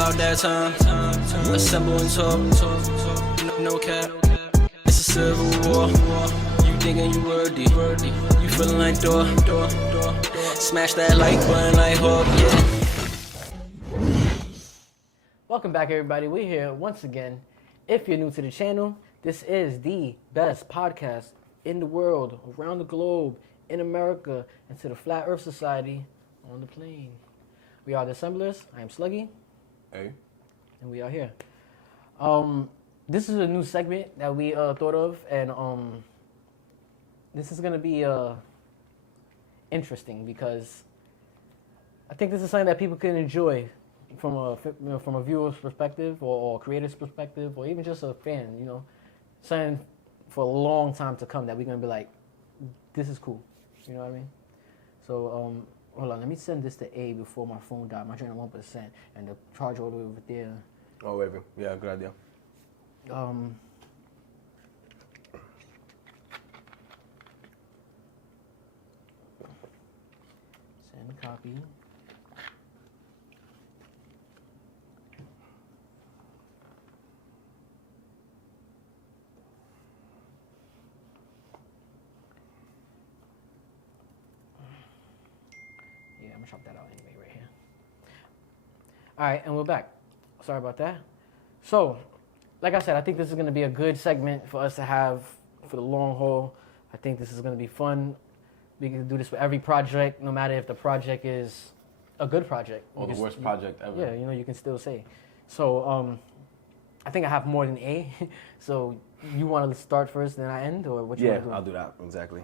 about that time. Assemble and talk. No cap. It's a civil war. You thinking you worthy. You feeling like Thor. Smash that like button like Hawk, yeah. Welcome back, everybody. We're here once again. If you're new to the channel, this is the best podcast in the world, around the globe, in America, and to the Flat Earth Society on the plane. We are the Assemblers. I am Sluggy. Hey. And we are here. This is a new segment that we thought of, and this is going to be interesting because I think this is something that people can enjoy from a viewer's perspective or creator's perspective or even just a fan, something for a long time to come that we're going to be like, this is cool. You know what I mean? So, hold on. Let me send this to A before my phone died. My drain at 1% and the charger all the way over there. Oh, wait. Yeah, good idea. Send copy. Yeah, I'm gonna chop that out anyway right here. All right, and we're back. Sorry about that. So, like I said, I think this is going to be a good segment for us to have for the long haul. I think this is going to be fun. We can do this for every project, no matter if the project is a good project. Or the worst project ever. Yeah, you can still say. So, I think I have more than A. So, you want to start first, then I end, or what you want to do? Yeah, I'll do that. Exactly.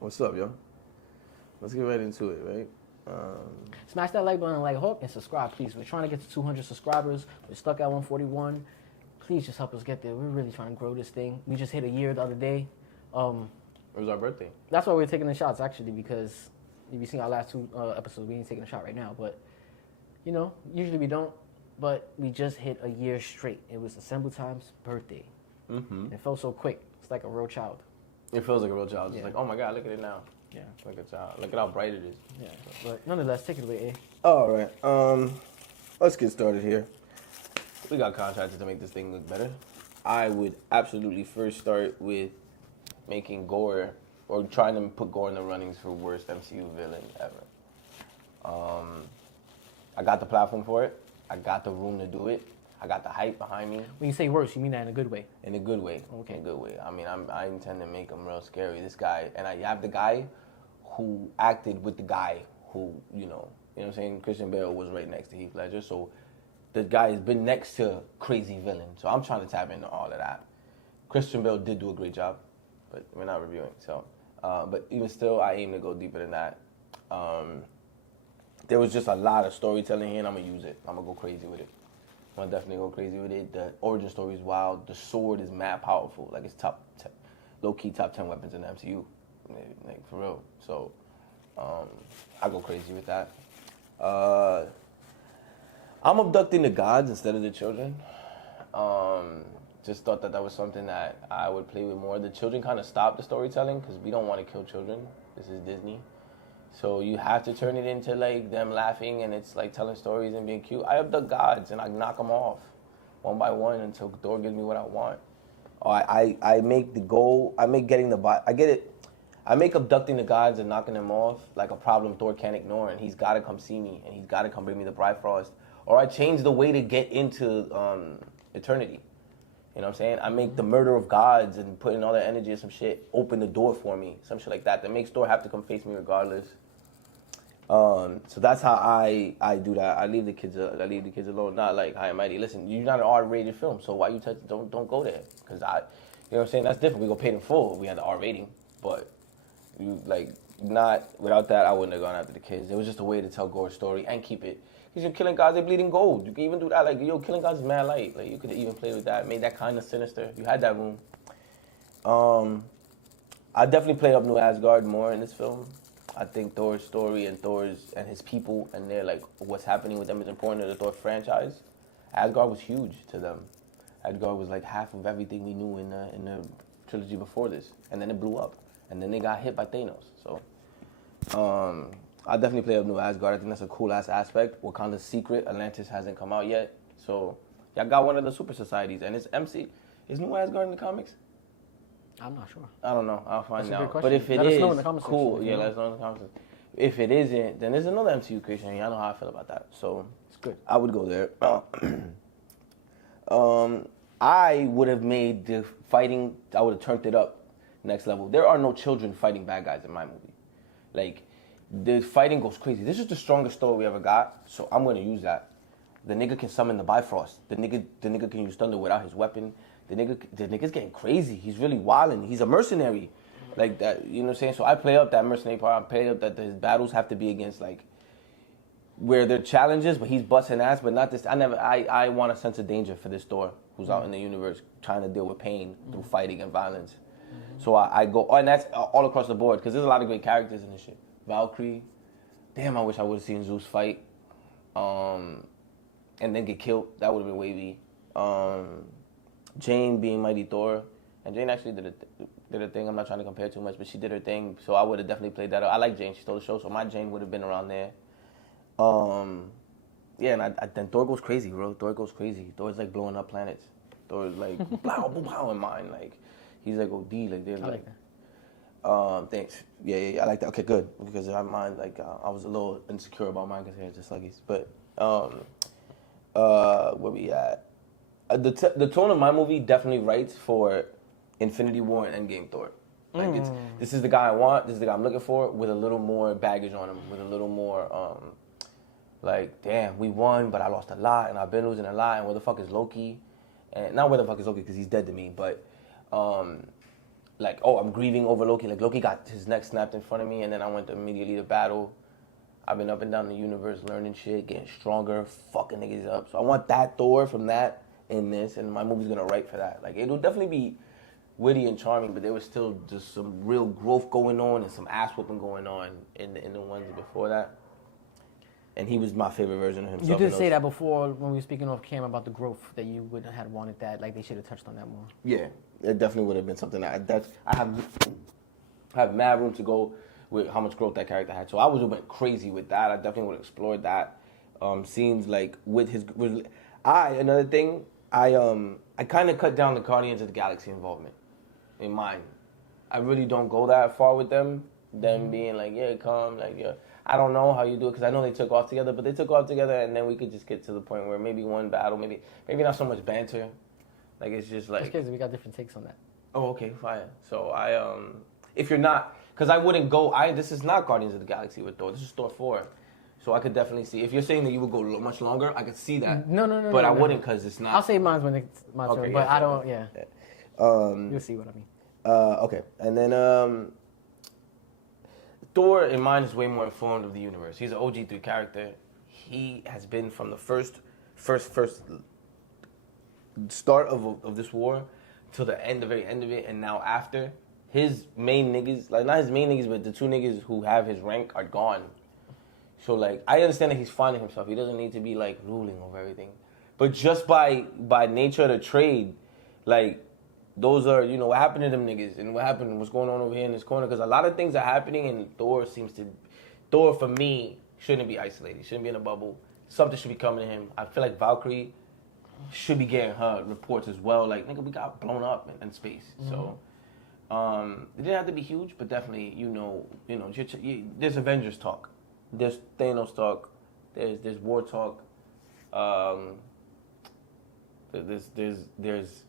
What's up, yo? Let's get right into it, right? Smash that like button like Hawk and subscribe, please. We're trying to get to 200 subscribers. We're stuck at 141. Please just help us get there. We're really trying to grow this thing. We just hit a year the other day. It was our birthday. That's why we're taking the shots, actually, because if you've seen our last two episodes, we ain't taking a shot right now. But, usually we don't. But we just hit a year straight. It was AssembleTime's birthday. Mm-hmm. It felt so quick. It's like a real child. It feels like a real child. Yeah. It's like, oh my God, look at it now. Yeah. Like a child. Look at how bright it is. Yeah. But nonetheless, take it away, A. All right. Let's get started here. We got contracted to make this thing look better. I would absolutely first start with making Gore, or trying to put Gore in the runnings for worst MCU villain ever. I got the platform for it. I got the room to do it. I got the hype behind me. When you say worse, you mean that in a good way? In a good way. Okay. In a good way. I mean, I intend to make him real scary. This guy, and I have the guy who acted with the guy who, you know what I'm saying? Christian Bale was right next to Heath Ledger, so the guy has been next to crazy villain. So I'm trying to tap into all of that. Christian Bale did do a great job, but we're not reviewing. So, but even still, I aim to go deeper than that. There was just a lot of storytelling here, and I'm gonna use it. I'm gonna go crazy with it. I'm gonna definitely go crazy with it. The origin story is wild. The sword is mad powerful. Like, it's low-key top 10 weapons in the MCU. Like, for real. So, I go crazy with that. I'm abducting the gods instead of the children. Just thought that was something that I would play with more. The children kind of stopped the storytelling because we don't want to kill children. This is Disney. So you have to turn it into like them laughing and it's like telling stories and being cute. I abduct gods and I knock them off one by one until Thor gives me what I want. I make the goal, I make getting the bot, I get it. I make abducting the gods and knocking them off like a problem Thor can't ignore, and he's got to come see me and he's got to come bring me the Bifrost. Or I change the way to get into eternity. You know what I'm saying? I make the murder of gods and putting all that energy and some shit open the door for me, some shit like that makes Thor have to come face me regardless. So that's how I do that. I leave the kids alone. Not like High and Mighty. Listen, you're not an R-rated film, so why you don't go there? Because you know what I'm saying? That's different. We go paid in full. We had the R rating, but you not without that. I wouldn't have gone after the kids. It was just a way to tell Gore's story and keep it. Because you're killing gods, they're bleeding gold. You can even do that. Like, killing gods is mad light. Like, you could even play with that, made that kind of sinister. You had that room. I definitely play up New Asgard more in this film. I think Thor's story and his people and their what's happening with them is important to the Thor franchise. Asgard was huge to them. Asgard was like half of everything we knew in the trilogy before this, and then it blew up, and then they got hit by Thanos. So, I definitely play up New Asgard. I think that's a cool ass aspect. Wakanda's secret. Atlantis hasn't come out yet, so y'all got one of the super societies, and it's MC. Is New Asgard in the comics? I'm not sure. I don't know. I'll find That's a good out. question. But if it Let us is, know in the comment cool. section, Yeah, you know. let us know in the comments. If it isn't, then there's another MCU creation. And y'all know how I feel about that. So It's good. I would go there. I would have made the fighting. I would have turned it up next level. There are no children fighting bad guys in my movie. Like the fighting goes crazy. This is the strongest Thor we ever got. So I'm gonna use that. The nigga can summon the Bifrost. The nigga can use thunder without his weapon. The nigga's getting crazy. He's really wilding. He's a mercenary, like that. You know what I'm saying? So I play up that mercenary part. I play up that his battles have to be against like where they're challenges, but he's busting ass. But not this. I want a sense of danger for this Thor who's out in the universe trying to deal with pain through fighting and violence. So I go, and that's all across the board because there's a lot of great characters in this shit. Valkyrie, damn, I wish I would have seen Zeus fight, and then get killed. That would have been wavy. Jane being Mighty Thor, and Jane actually did her thing. I'm not trying to compare too much, but she did her thing. So I would have definitely played that up. I like Jane. She stole the show, so my Jane would have been around there. Yeah, and then Thor goes crazy, bro. Thor goes crazy. Thor's like blowing up planets. Thor's like blow, boom, pow in mine. Like he's like OD. Like they're I like that. Thanks. Yeah, I like that. Okay, good. Because I mind like I was a little insecure about mine because they're just sluggies. But where we at? The tone of my movie definitely writes for Infinity War and Endgame Thor. Like this is the guy I want. This is the guy I'm looking for with a little more baggage on him, with a little more like, damn, we won, but I lost a lot, and I've been losing a lot, and where the fuck is Loki? And not where the fuck is Loki, because he's dead to me, but like, oh, I'm grieving over Loki. Like, Loki got his neck snapped in front of me, and then I went immediately to battle. I've been up and down the universe learning shit, getting stronger, fucking niggas up. So I want that Thor from that in this, and my movie's gonna write for that. Like, it'll definitely be witty and charming, but there was still just some real growth going on and some ass whooping going on in the ones before that. And he was my favorite version of himself. You did say that before when we were speaking off camera about the growth, that you would have wanted that, like they should have touched on that more. Yeah, it definitely would have been something I have mad room to go with how much growth that character had. So I would have went crazy with that. I definitely would have explored that. Scenes like another thing, I kind of cut down the Guardians of the Galaxy involvement in mine. I really don't go that far with them being like, yeah, come, like, yeah. I don't know how you do it because I know they took off together, but they took off together, and then we could just get to the point where maybe one battle, maybe not so much banter, like it's just like. It's crazy. We got different takes on that. Oh, okay, fire. So if you're not, because I wouldn't go. This is not Guardians of the Galaxy with Thor. This is Thor 4. So I could definitely see if you're saying that you would go much longer. I could see that. No. But I wouldn't because it's not. I'll say mine's when it's my turn, but I don't. Yeah. You'll see what I mean. Okay, and then Thor in mine is way more informed of the universe. He's an OG3 character. He has been from the first start of this war till the end, the very end of it, and now after. His main niggas, like not his main niggas, but the two niggas who have his rank are gone. So like, I understand that he's finding himself. He doesn't need to be like ruling over everything. But just by nature of the trade, like, those are, you know, what happened to them niggas and what's going on over here in this corner. Because a lot of things are happening and Thor for me, shouldn't be isolated. Shouldn't be in a bubble. Something should be coming to him. I feel like Valkyrie should be getting her reports as well. Like, nigga, we got blown up in space. Mm-hmm. So, it didn't have to be huge, but definitely, you know, there's Avengers talk. There's Thanos talk. There's war talk. There's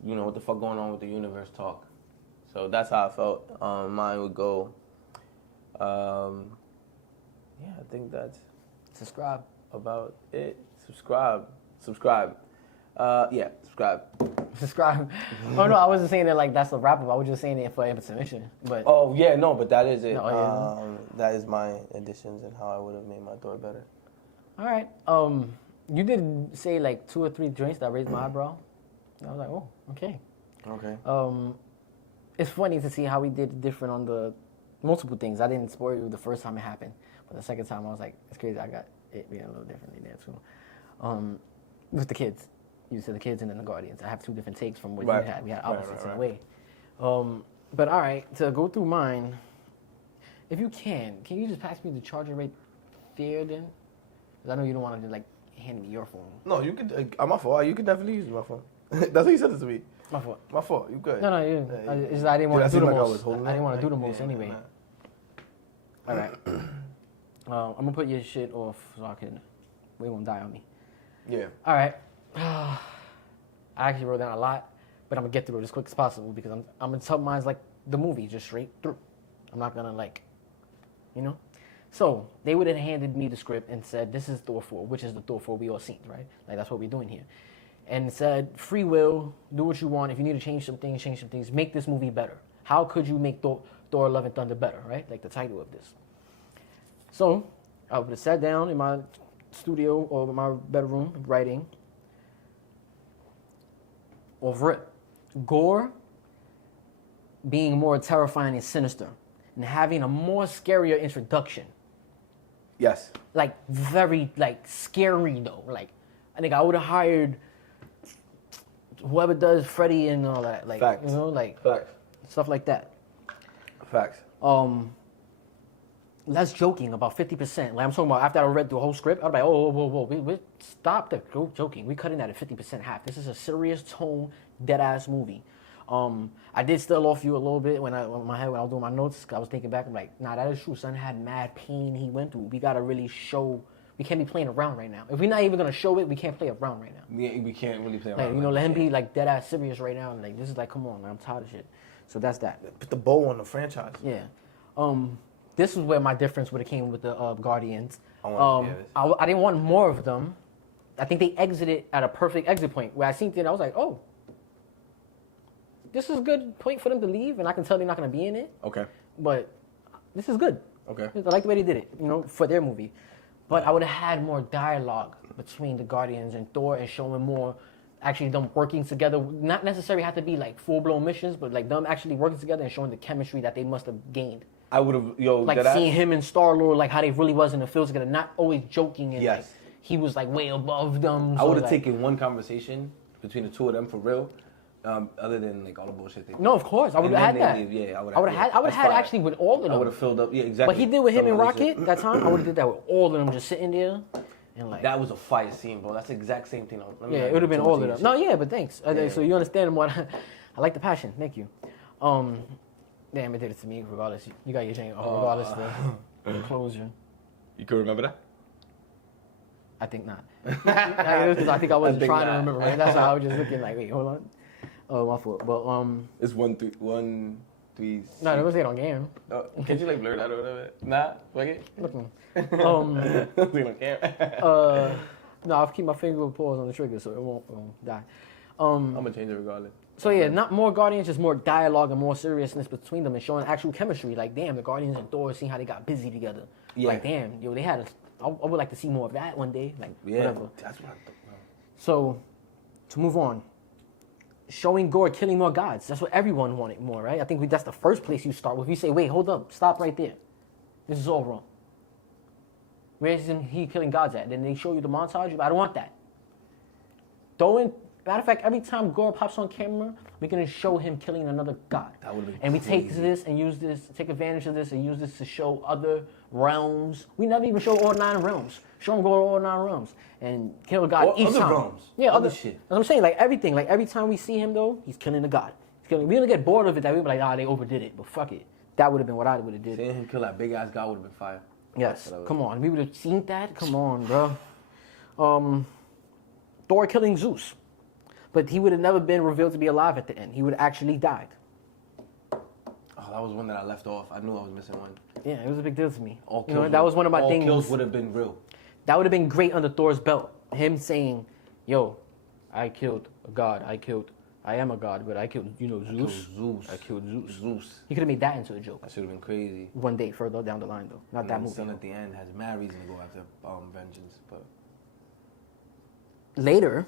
you know what the fuck going on with the universe talk. So that's how I felt. Mine would go. Yeah, I think that's Subscribe. about it. Subscribe. Yeah, subscribe. Subscribe. Oh no, I wasn't saying it like that's a wrap up. I was just saying it for submission. But oh yeah, no, but that is it. No, yeah. That is my additions and how I would have made my Thor better. All right. You did say like 2 or 3 joints that raised my eyebrow. I was like, oh, okay. Okay. It's funny to see how we did different on the multiple things. I didn't spoil you the first time it happened, but the second time I was like, it's crazy. I got it being a little differently there too. With the kids. You said the kids and then the Guardians. I have 2 different takes from what you had. We had opposites in a way. But all right, to go through mine, if you can you just pass me the charger rate there then? Because I know you don't want to like hand me your phone. No, you could. I'm my fault. You can definitely use my phone. That's what you said it to me. My fault. My fault. You good? No, you. It's I didn't want to do the most. I didn't want to do the most Yeah, anyway. nah. All right. I'm gonna put your shit off so we won't die on me. Yeah. All right. I actually wrote down a lot, but I'm gonna get through it as quick as possible because I'm gonna tell mine like the movie, just straight through. I'm not gonna like, you know. So they would have handed me the script and said, "This is Thor 4, which is the Thor 4 we all seen, right? Like that's what we're doing here." And said, "Free will, do what you want. If you need to change some things, change some things. Make this movie better. How could you make Thor Love and Thunder better, right? Like the title of this." So I would have sat down in my studio or my bedroom writing over it. Gore being more terrifying and sinister and having a more scarier introduction. Yes. Like very like scary though. Like I think I would have hired whoever does Freddy and all that. Like Facts. you know, like Facts. stuff like that. Facts. Less joking, about 50%. Like I'm talking about after I read the whole script, I was like, oh, whoa, we stop the joking. We're cutting that at 50% half. This is a serious tone, dead ass movie. I did still off you a little bit when I was doing my notes. I was thinking back, I'm like, nah, that is true. Son had mad pain he went through. We gotta really show. We can't be playing around right now. If we're not even gonna show it, we can't play around right now. We can't really play Like around. you know, let him be like dead ass serious right now. And like this is like, come on, man, I'm tired of shit. So that's that. Put the bow on the franchise. Yeah. This is where my difference would have came with the Guardians. I I didn't want more of them. I think they exited at a perfect exit point where I seen it. I was like, oh, this is a good point for them to leave, and I can tell they're not going to be in it. Okay. But this is good. Okay. I like the way they did it, you know, for their movie. But I would have had more dialogue between the Guardians and Thor and showing more actually them working together. Not necessarily have to be like full-blown missions, but like them actually working together and showing the chemistry that they must have gained. I would have, Like seeing him and Star-Lord, like how they really was in the field together, not always joking and Yes. like he was like way above them. I so, would have like, taken one conversation between the two of them for real, other than like all the bullshit they do. No, of course, I would have had that. Yeah, I would I would have had actually with all of them. I would have filled up. Yeah, exactly. But he did with him and Some Rocket that time. I would have did that with all of them just sitting there and like. That was a fire scene, bro. That's the exact same thing. Yeah, it would have been all of them. No, yeah, but thanks. So you understand what I like the passion. Thank you. Damn, it did it to me. Regardless, you got your chain. Regardless, the closure. You can remember that? I think not. Because I think I wasn't trying to remember. Right? That's why I was just looking like, wait, hold on. Oh, my fault. But It's 1 3. no, that was it on game. Can you like blur that or whatever? Nah, fuck it. Looking. Nothing on camera. No, I'll keep my finger paused on the trigger so it won't die. I'm gonna change it regardless. So yeah, not more Guardians, just more dialogue and more seriousness between them and showing actual chemistry. Like, damn, the Guardians and Thor, seeing how they got busy together. Yeah. Like, damn, yo, they had. I would like to see more of that one day. Like, Yeah, whatever. that's what I thought. Bro. So, to move on, showing Gore killing more gods. That's what everyone wanted more, right? I think that's the first place you start with. You say, wait, hold up, stop right there. This is all wrong. Where's he killing gods at? Then they show you the montage. I don't want that. Matter of fact, every time Gore pops on camera, we're gonna show him killing another god. That would've been and we take crazy. this and use this, take advantage of this and use this to show other realms. We never even show all 9 realms. Show him Gore all 9 realms and kill a god Or each other time. realms. Yeah, Other other shit. That's what I'm saying. Like everything. Like every time we see him though, he's killing a god. We don't get bored of it. That we be like, they overdid it. But fuck it. That would have been what I would have did. Seeing him kill that big ass guy would have been fire. Yes, come on. We would have seen that. Come on, bro. Thor killing Zeus. But he would have never been revealed to be alive at the end. He would have actually died. Oh, that was one that I left off. I knew I was missing one. Yeah, it was a big deal to me. All You know, kills that was one of my all things. kills would have been real. That would have been great under Thor's belt. Him saying, yo, I killed a god. I am a god, but I killed, Zeus. I killed Zeus. Zeus. He could have made that into a joke. That should have been crazy. One day further down the line, though. Not And that then movie. Son though. at the end has mad reason to go after vengeance, but Later,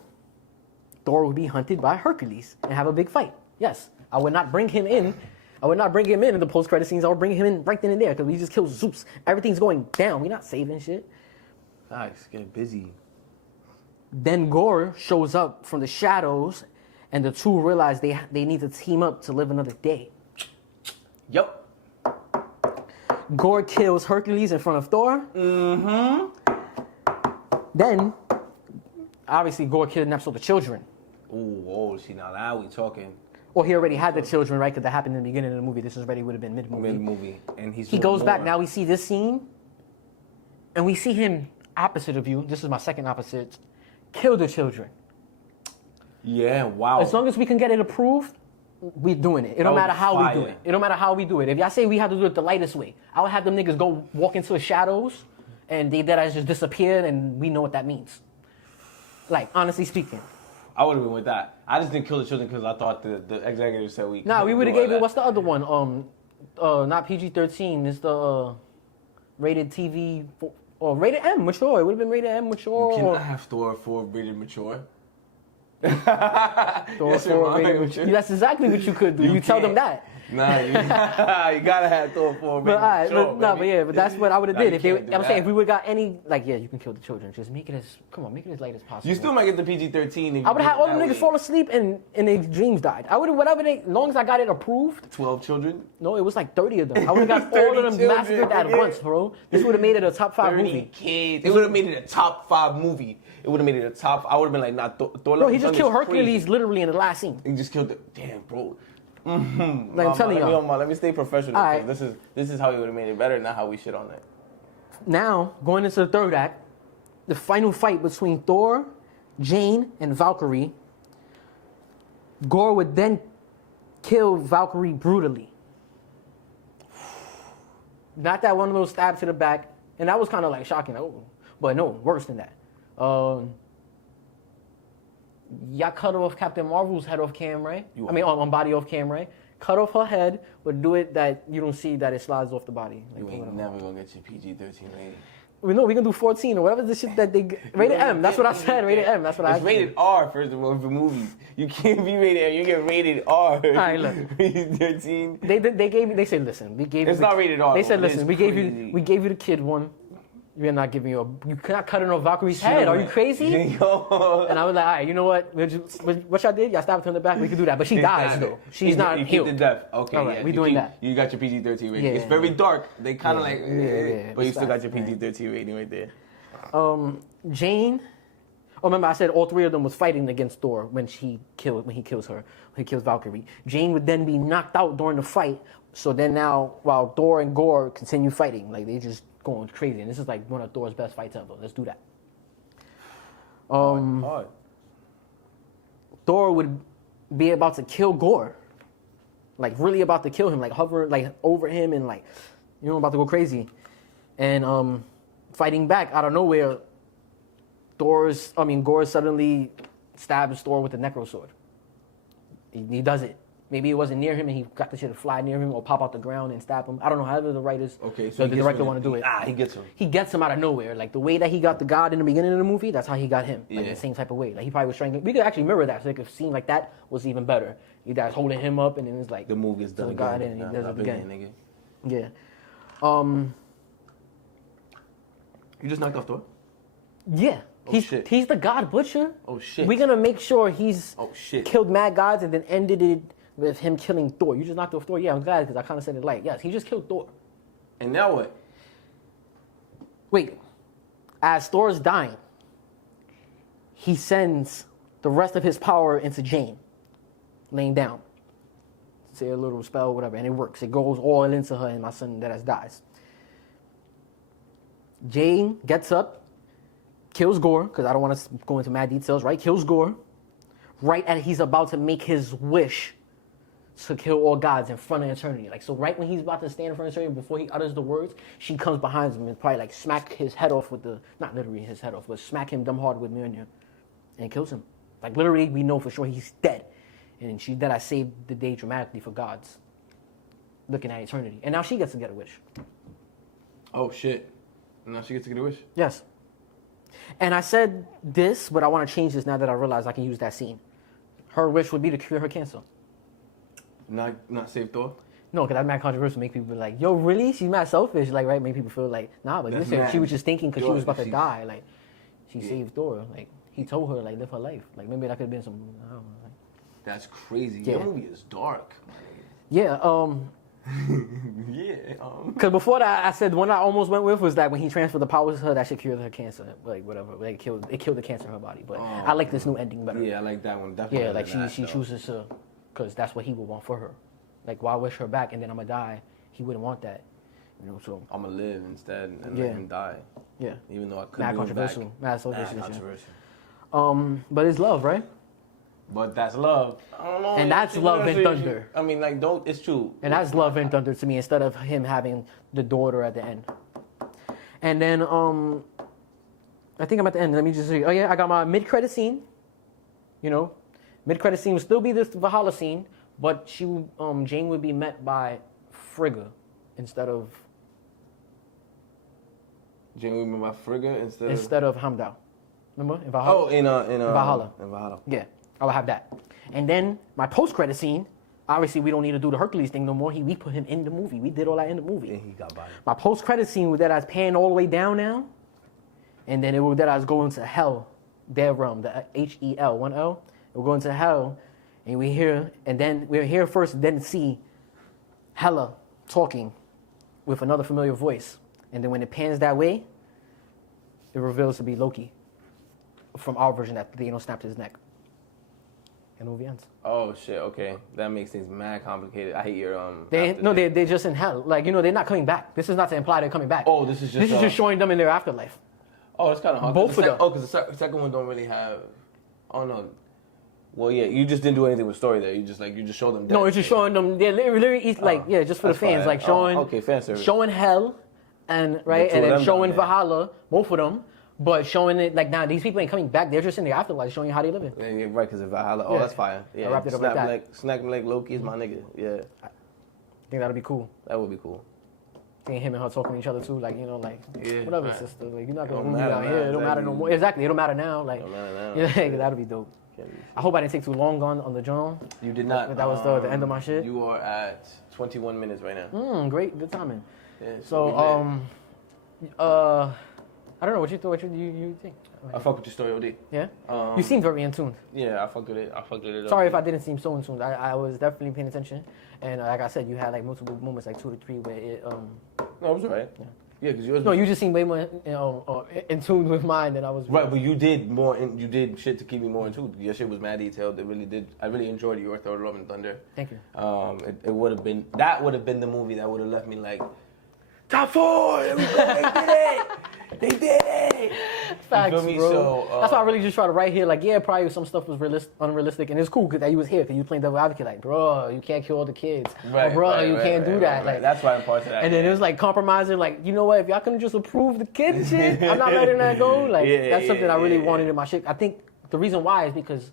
Thor would be hunted by Hercules and have a big fight. Yes, I would not bring him in. I would not bring him in the post-credit scenes. I would bring him in right then and there because we just killed Zeus. Everything's going down. We're not saving shit. guys, get busy. Then Gore shows up from the shadows, and the two realize they need to team up to live another day. Yep. Gore kills Hercules in front of Thor. Mm-hmm. Then, obviously, Gore kidnaps all the children. Ooh, see, now we talking Well, he already had the children, right? Because that happened in the beginning of the movie. This already would have been mid-movie. mid-movie. And He goes back. Now we see this scene, and we see him opposite of you. This is my second opposite. Kill the children. Yeah, wow. As long as we can get it approved, we're doing it. It don't matter how we do it. It don't matter how we do it. If y'all say we have to do it the lightest way, I would have them niggas go walk into the shadows, and they that just disappeared, and we know what that means. Like, honestly speaking. I would have been with that. I just didn't kill the children because I thought the executive said we. Nah, we would have gave it. What's the other one? Not PG-13. It's the rated TV or rated M mature. It would have been rated M mature. You cannot have Thor 4 rated mature. Thor 4 rated mature. That's exactly what you could do. You tell them that. Nah, you gotta have Thor 4 rated mature. But that's what I would have did. If they, you can't do I'm saying that. if we would have got any, like, yeah, you can kill the children. Just make it as light as possible. You still might get the PG-13. I would have had all the niggas fall asleep and their dreams died. I would have, whatever they, as long as I got it approved. 12 children? No, it was like 30 of them. I would have got all of them 30 massacred at children. once, bro. This would have made it a top 5 30 movie. kids. It would have made it a top 5 movie. It would have made it a top. I would have been like, nah, Thor. Bro, he just killed Hercules literally in the last scene. He just killed the. Damn, bro. Like I'm telling y'all. Let me stay professional. All right. This is how he would have made it better, not how we shit on it. Now, going into the third act, the final fight between Thor, Jane, and Valkyrie. Gore would then kill Valkyrie brutally. Not that one of those stabs to the back, and that was kind of like shocking. Like, oh, but no, worse than that. Y'all cut off Captain Marvel's head off cam, right? On body off cam, right? Cut off her head, but do it that you don't see that it slides off the body. Like, You ain't never gonna get your PG-13 rating. We know we can do 14 or whatever the shit that they rated M. That's what I said. Rated M. That's what I. It's rated R first of all for movies. You can't be rated M. You get rated R. All right, look. PG-13. They said, listen, we gave you. It's not rated R. They said, though. listen, It's we gave crazy. you the kid one. We're not giving you you cannot cut it off Valkyrie's head. Are you crazy? Yo. And I was like, all right, you know what? What y'all did? Y'all stabbed her in the back. We can do that. But she dies though. She's not You keep healed. the death. Okay, All right, yeah. we doing that. You got your PG-13 rating. Yeah. It's very dark. They kind of but you still got your Right. PG-13 rating right there. Jane. Oh, remember I said all three of them was fighting against Thor when he kills Valkyrie. Jane would then be knocked out during the fight. So then now, while Thor and Gore continue fighting, like they just going crazy. And this is like one of Thor's best fights ever. Let's do that. Hard. Thor would be about to kill Gore. Like really about to kill him, like hover like over him and like, you know, about to go crazy. And fighting back out of nowhere, Gore suddenly stabs Thor with the necro sword. He does it. Maybe it wasn't near him and he got the shit to fly near him or pop out the ground and stab him. I don't know, however the writers, Okay, so the director want to do it. He gets him. He gets him out of nowhere. Like the way that he got the god in the beginning of the movie, that's how he got him. Like Yeah. the same type of way. Like he probably was strangling. We could actually mirror that, so it could seem like that was even better. You guys holding him up and then it's like The move is done the god again. in and he Nah, does nah, it big again. nigga. Yeah. You just knocked off Thor? Yeah. Oh, shit. He's the god butcher. Oh, shit. We're gonna make sure he's Oh, shit. killed mad gods and then ended it with him killing Thor. You just knocked off Thor. Yeah, I'm glad because I kind of said it like, yes, he just killed Thor. And now what? Wait, as Thor's dying, he sends the rest of his power into Jane, laying down. Say a little spell, whatever, and it works. It goes all into her and my son that has dies. Jane gets up, kills Gore, because I don't want to go into mad details, right? Kills Gore, right as he's about to make his wish to kill all gods in front of eternity. Like, so right when he's about to stand in front of eternity, before he utters the words, she comes behind him and probably like smack his head off with the, not literally his head off, but smack him dumb hard with Mjolnir and kills him. Like literally, we know for sure he's dead. And she that I saved the day dramatically for gods, looking at eternity. And now she gets to get a wish. Oh, shit. Now she gets to get a wish. Yes. And I said this, but I want to change this now that I realize I can use that scene. Her wish would be to cure her cancer. Not save Thor? No, because that's mad controversial. Make people be like, yo, really? She's mad selfish. Like, right? Make people feel like, nah, but That's listen, mad. she was just thinking because she was about to She- die. Like, she saved Thor. Like, he told her, like, live her life. Like, maybe that could have been some, I don't know. Like, That's crazy. Yeah. Your movie is dark. yeah, Yeah. Because before that, I said the one I almost went with was that when he transferred the powers to her, that shit cured her cancer, like whatever. Like it killed the cancer in her body. But I like this new ending better. Yeah, I like that one. Definitely. Yeah, like she chooses to, because that's what he would want for her. Like, why wish her back and then I'm gonna die? He wouldn't want that. You know, so I'm gonna live instead and let him die. Yeah. Even though I could Mad do controversial. it back. Mad so controversial. But it's love, right? But that's love. I don't know. And that's love and thunder. I mean, like, don't. It's true. And that's love and thunder to me instead of him having the daughter at the end. And then I think I'm at the end. Let me just see. Oh yeah, I got my mid-credit scene. You know, mid-credit scene would still be this Valhalla scene, but Jane would be met by Frigga instead of Jane would be my Frigga instead of Hamdall. Remember in Valhalla? Oh, in Valhalla. In Valhalla. Yeah, I will have that. And then my post-credit scene. Obviously, we don't need to do the Hercules thing no more. We put him in the movie. We did all that in the movie. And he got bodied. My post-credit scene was that I was paying all the way down now, and then it was that I was going to hell, their realm, the Hel, 1 L. We're going to hell, and we're here first, then see Hela talking with another familiar voice, and then when it pans that way, it reveals to be Loki from our version that Thanos snapped his neck. And the movie ends. Oh shit! Okay, that makes things mad complicated. I hate your They're just in hell. Like, you know, they're not coming back. This is not to imply they're coming back. Oh, this is just showing them in their afterlife. Oh, it's kind of hard. Both of them. Oh, because the second one don't really have. Oh no. Well, yeah, you just didn't do anything with story there. You just showed them. No, it's just showing them. They're literally just for the fans, fine. like showing. Okay, fan service. Showing hell, and right, and then showing Valhalla, both of them. But showing it like, nah, these people ain't coming back. They're just in the afterlife, showing you how they living. Yeah, right, because of Valhalla. Oh, Yeah. that's fire. Yeah, I wrapped it up like that. Snack like Loki is my nigga. Yeah, I think that'll be cool. that would be cool. Seeing him and her talking to each other too, like, you know, like, Yeah, whatever, right. sister. Like, you're not Don't gonna move me matter out now, here. It don't matter no more. Exactly, it don't matter now. Like, Don't matter now. yeah, like, that'll be dope. I hope I didn't take too long on the journal. You did not. That was the end of my shit. You are at 21 minutes right now. Great, good timing. Yeah, So, I don't know what you thought. What you think? I fuck with your story, OD. Yeah. You seem very in tune. Yeah, I fucked with it. Sorry if I didn't seem so in tune. I was definitely paying attention, and like I said, you had like multiple moments, like 2 to 3, where it. No, it was alright. Yeah, because yours. No, you just seemed way more in tune with mine than I was. Right, but you did more. You did shit to keep me more in tune. Your shit was mad detailed. It really did. I really enjoyed your Thor: Love and Thunder. Thank you. It would have been the movie that would have left me like top 4. They did it. They did it. Facts, you feel me? bro. So, that's why I really just try to write here. Like, yeah, probably some stuff was unrealistic, and it's cool that you was here because you playing devil advocate. Like, bro, you can't kill all the kids. Right, bro, you can't do that. Like, that's why I'm part of that. And then it was like compromising. Like, you know what? If y'all couldn't just approve the kid shit, I'm not letting that go. Like, that's something I really wanted in my shit. I think the reason why is because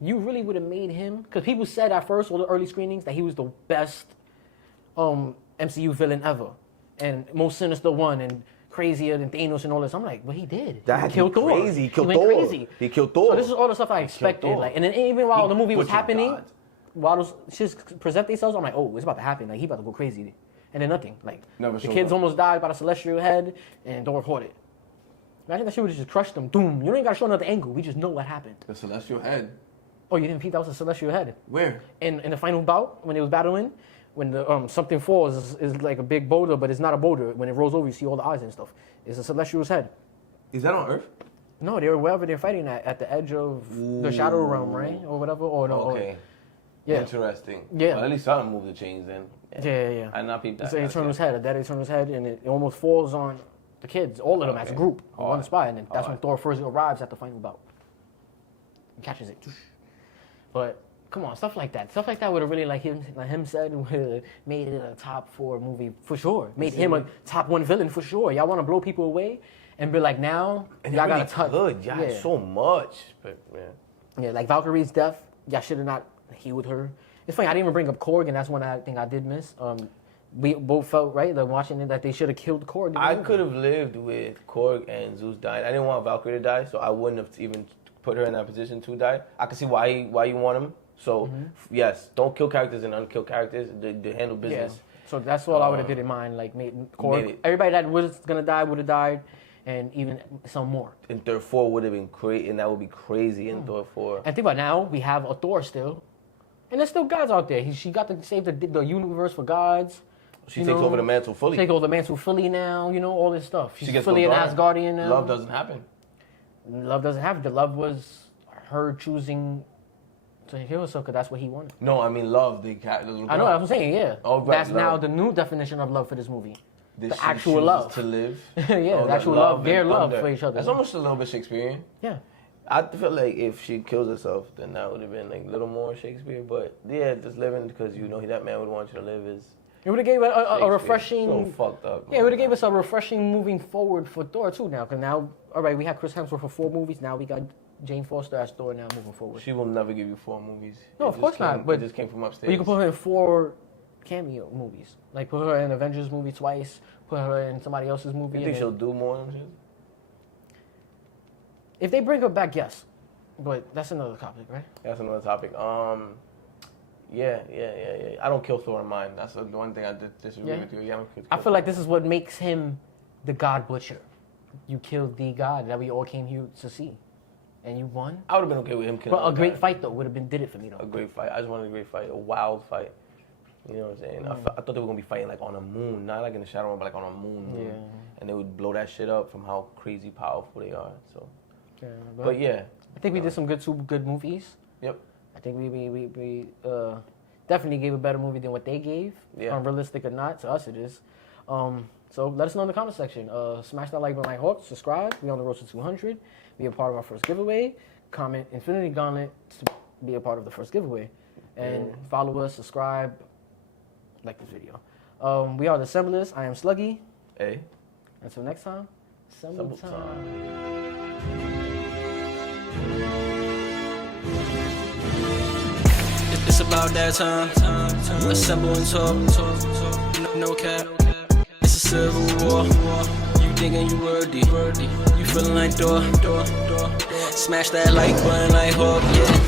you really would have made him. Because people said at first, all the early screenings, that he was the best MCU villain ever, and most sinister one, and crazier than Thanos and all this. I'm like, but he did. That he killed Thor. Crazy. He killed went Thor. crazy. He killed Thor. So this is all the stuff I expected. Like, and then even while the movie was happening, while those shits present themselves, I'm like, oh, it's about to happen. Like, he about to go crazy. And then nothing. Like, the kids almost died by the celestial head, and Thor caught it. Imagine that shit would have just crushed them. Doom. You don't even got to show another angle. We just know what happened. The celestial head. Oh, you didn't peep? That was the celestial head. Where? In the final bout, when they was battling, when the something falls is like a big boulder, but it's not a boulder. When it rolls over, you see all the eyes and stuff. It's a celestial's head. Is that on Earth? No, they're wherever they're fighting at the edge of the shadow realm, right, or whatever. Or no. Okay. Yeah. Interesting. Yeah. Well, at least something moved the chains then. Yeah. I not peeped that. It's an Eternal's head, a dead Eternal's head, and it almost falls on the kids, all of them as a group, on one spot, and then that's when Thor first arrives at the final bout. He catches it. But come on, stuff like that would have really, like him said, would have made it a top 4 movie for sure. Made him a top 1 villain for sure. Y'all want to blow people away and be like, now and y'all really gotta touch. Good. Y'all had so much, but yeah, like Valkyrie's death. Y'all should have not healed her. It's funny. I didn't even bring up Korg, and that's one I think I did miss. We both felt right that watching it that they should have killed Korg. I could have lived with Korg and Zeus dying. I didn't want Valkyrie to die, so I wouldn't have even put her in that position to die. I can see why you want him. So yes, don't kill characters and unkill characters. They handle business. Yeah. So that's all I would have did in mind. Like made Korg. Everybody that was gonna die would have died, and even some more. And Thor 4 would have been crazy, and that would be crazy in Thor 4. And think about now, we have a Thor still, and there's still gods out there. She got to save the universe for gods. She takes over the mantle fully. Take over the mantle fully now. You know, all this stuff. She's She gets fully an no daughter. Asgardian now. Love doesn't happen. Love doesn't have. The love was her choosing to heal herself because that's what he wanted. No, I mean love. The I know what I'm saying. Yeah. Oh, right, that's now love. the new definition of love for this movie. This The she actual chooses love. to live. Yeah, Oh, the that actual love, their and love thunder. for each other. That's almost a little bit Shakespearean. Yeah. I feel like if she kills herself, then that would have been like a little more Shakespeare. But yeah, just living because you know that man would want you to live is It would have gave a Shakespeare. refreshing. So fucked up. Yeah, it would have gave us a refreshing moving forward for Thor too now. Because now, all right, we had Chris Hemsworth for 4 movies. Now we got Jane Foster as Thor now moving forward. She will never give you 4 movies. No, It of just course not, came- but- it just came from upstairs. But you can put her in 4 cameo movies. Like put her in Avengers movie twice. Put her in somebody else's movie. You and think she'll then- do more of them shit? If they bring her back, yes. But that's another topic, right? That's another topic. Yeah. I don't kill Thor in mine. That's the one thing I disagree Yeah. with you. Yeah, I don't kill I feel like this is what makes him the God Butcher. You killed the God that we all came here to see, and you won. I would have been okay with him killing. But a the great guy. fight though would have been did it for me A though. great fight. I just wanted a great fight, a wild fight. You know what I'm saying? I thought they were gonna be fighting like on a moon, not like in the shadow room, but like on a moon. Yeah. And they would blow that shit up from how crazy powerful they are. So, Yeah, but yeah, I think we did some good movies. yep. I think we definitely gave a better movie than what they gave. Yeah. Unrealistic or not, to us it is. So let us know in the comment section. Smash that like button, like Hawk, subscribe. We on the road to 200. Be a part of our first giveaway. Comment Infinity Gauntlet to be a part of the first giveaway. And follow us, subscribe, like this video. We are the Assemblers. I am Sluggy. Hey. Until next time, Assemble Assemble time. It's about that time. Assemble and talk. No cap. It's a civil war. You thinking you worthy. You feeling like Thor. Smash that like button like Hawk. Yeah.